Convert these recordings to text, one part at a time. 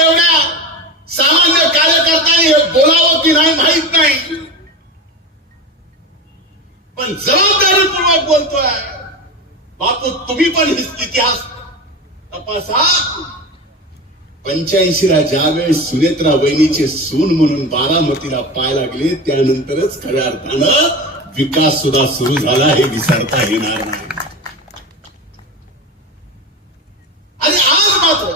एवढ्या सामान्य कार्यकर्त्यांनी हे बोलावं की नाही माहीत नाही. पण जबाबदारीपूर्वक बोलतोय. बापू तुम्ही पण इतिहास तपासा. पंच्याऐंशीला ज्यावेळेस सुनेत्रा वहिनीचे सून म्हणून बारामतीला पाय लागले त्यानंतरच खऱ्या अर्थानं विकास सुद्धा सुरू झाला हे विसरता येणार नाही आणि आज मात्र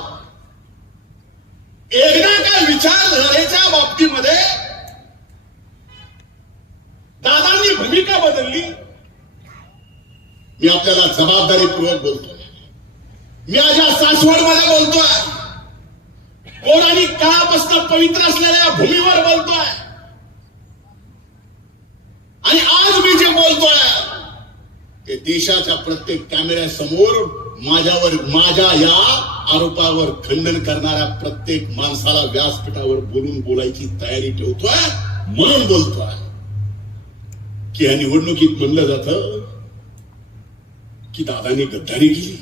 एकदा काय विचारधारेच्या बाबतीमध्ये दादांनी भूमिका बदलली मी आपल्याला जबाबदारीपूर्वक बोलतोय. मी माझ्या सासवडमध्ये बोलतोय. पौराणिक काळापासून पवित्र असलेल्या भूमीवर बोलतोय. आणि आज मी जे बोलतोय ते देशाच्या प्रत्येक कॅमेऱ्यासमोर माझ्यावर माझ्या या आरोपावर खंडन करणाऱ्या प्रत्येक माणसाला व्यासपीठावर बोलून बोलायची तयारी ठेवतोय म्हणून बोलतोय. की या निवडणुकीत म्हणलं जातं की दादानी गद्दारी केली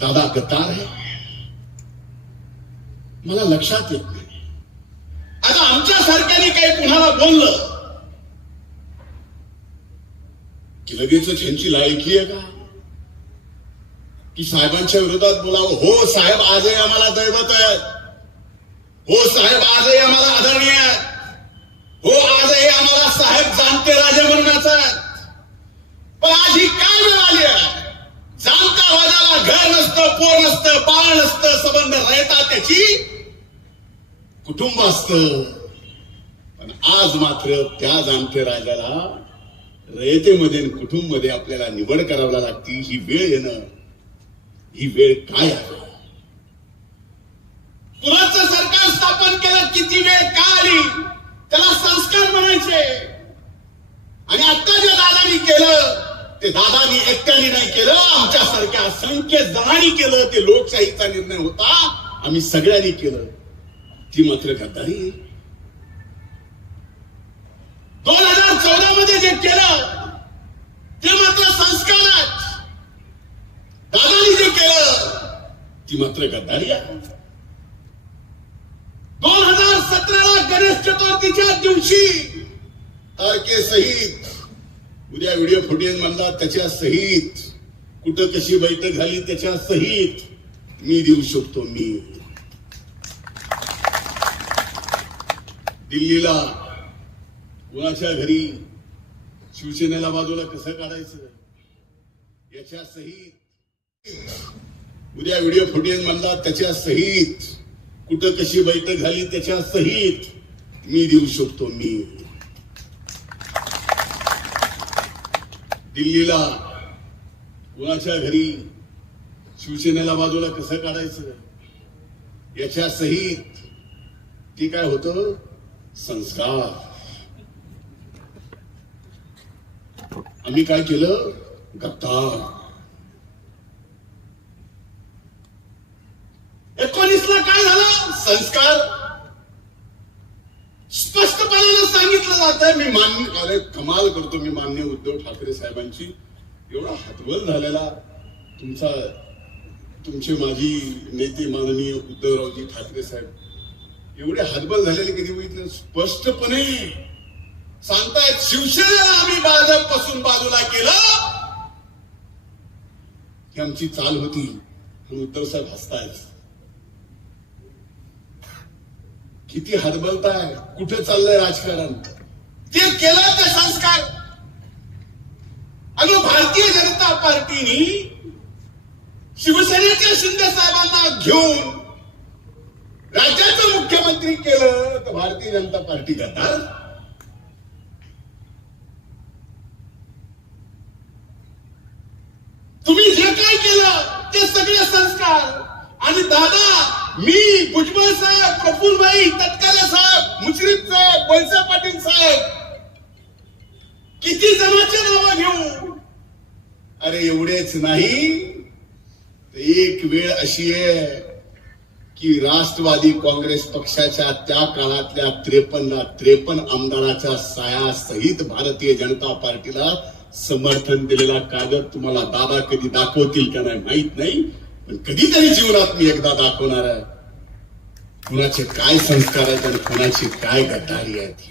दादा गद्दार आहे मला लक्षात येत नाही। आता आमच्या सारख्याने काही कुणाला बोललं? की लगेच यांची लायकी आहे का? की साहेबांच्या विरोधात बोलावं? हो साहेब आजही आम्हाला दैवत आहेत. हो साहेब आजही आम्हाला आदरणीय आहेत. हो आजही आम्हाला साहेब जाणते राजे म्हणण्याचा आहेत पण आज ही काय वेळ आली आहे जाणता राजाला घर नसतं पोर नसतं बाळ नसतं संबंध राहता त्याची कुटुंब असतं. पण आज मात्र त्या जाणते राजाला रयतेमध्ये आणि कुटुंबमध्ये आपल्याला निवड करावी लागती. ही वेळ येणं ही वेळ काय आहे? पुराचं सरकार स्थापन केलं किती वेळ का आली? त्याला संस्कार म्हणायचे. आणि आता जे दादानी केलं ते दादानी एकट्याने नाही केलं. आमच्या सारख्या असंख्य जणांनी केलं. ते लोकशाहीचा निर्णय होता. आम्ही सगळ्यांनी केलं. ती मात्र गद्दारी. दोन हजार चौदा मध्ये जे केलं ते मात्र संस्कारात. दादानी जे केलं ती मात्र गद्दारी आहे. दोन हजार सतराला गणेश चतुर्थीच्या दिवशी तारखेसहित उद्या व्हिडिओ फुटेज म्हणला त्याच्या सहित कुठं कशी बैठक झाली त्याच्या सहित मी देऊ शकतो मी. दिल्लीला कुणाच्या घरी शिवसेनेला बाजूला कसं काढायचं? याच्या सहित. उद्या व्हिडिओ फुटेज म्हणला त्याच्या सहित. कुठं कशी बैठक झाली त्याच्या सहित. मी देऊ शकतो मी. दिल्लीला कुणाच्या घरी शिवसेनेला बाजूला कसं काढायचं? याच्या सहित ती काय होत? संस्कार. आम्ही काय केलं? गद्दार एकोणीसला काय झालं? संस्कार. स्पष्टपणाने सांगितलं जात मी मान्य अरे कमाल करतो मी मान्य उद्धव ठाकरे साहेबांची. एवढा हतबल झालेला तुमचा तुमचे माजी नेते माननीय उद्धवरावजी ठाकरे साहेब एवढे हतबल झालेले कधी बघितलं स्पष्टपणे सांगतायत शिवसेनेला आम्ही भाजपपासून बाजूला केलं. ही आमची चाल होती आणि उद्धव साहेब हसतायत. किती हतबलताय कुठे चाललंय राजकारण? ते केलं ते संस्कार. आणि भारतीय जनता पार्टीनी शिवसेनेच्या शिंदे साहेबांना घेऊन राज्याचं मुख्यमंत्री केलं तर भारतीय जनता पार्टी करणार? तुम्ही जे काय केलं ते सगळे संस्कार. आणि दादा मी भुजबळ साहेब प्रफुल्लभाई तत्काले साहेब मुश्रीफ साहेब वळसे पाटील साहेब किती जणांचे नावा घेऊ? अरे एवढेच नाही. एक वेळ अशी आहे की राष्ट्रवादी काँग्रेस पक्षाच्या त्या काळातल्या त्रेपन्न त्रेपन्न आमदाराच्या सायासहित भारतीय जनता पार्टीला समर्थन दिलेला कागद तुम्हाला दादा कधी दाखवतील का नाही माहीत नाही पण कधीतरी जीवनात मी एकदा दाखवणार आहे. कुणाचे काय संस्कार आहेत आणि कुणाची काय गद्दारी आहेत